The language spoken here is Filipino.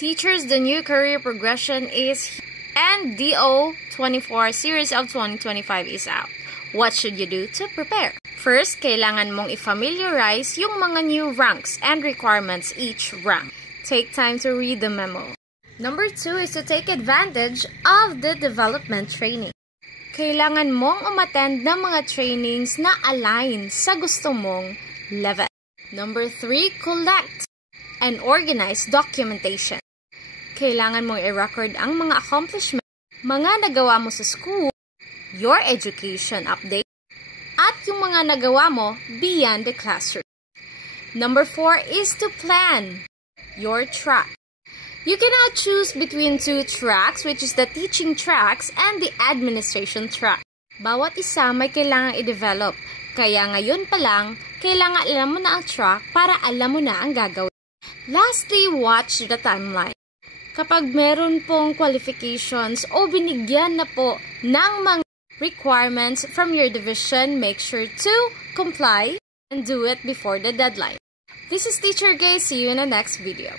Teachers, the new career progression is and DO24 series of 2025 is out. What should you do to prepare? First, kailangan mong i-familiarize yung mga new ranks and requirements each rank. Take time to read the memo. Number 2 is to take advantage of the development training. Kailangan mong umattend ng mga trainings na align sa gusto mong level. Number 3, collect and organize documentation. Kailangan mong i-record ang mga accomplishments, mga nagawa mo sa school, your education update, at yung mga nagawa mo beyond the classroom. Number 4 is to plan your track. You can now choose between 2 tracks, which is the teaching tracks and the administration track. Bawat isa may kailangang i-develop, kaya ngayon pa lang, kailangan alam mo na ang track para alam mo na ang gagawin. Lastly, watch the timeline. Kapag meron pong qualifications o binigyan na po ng mga requirements from your division, make sure to comply and do it before the deadline. This is Teacher Gay. See you in the next video.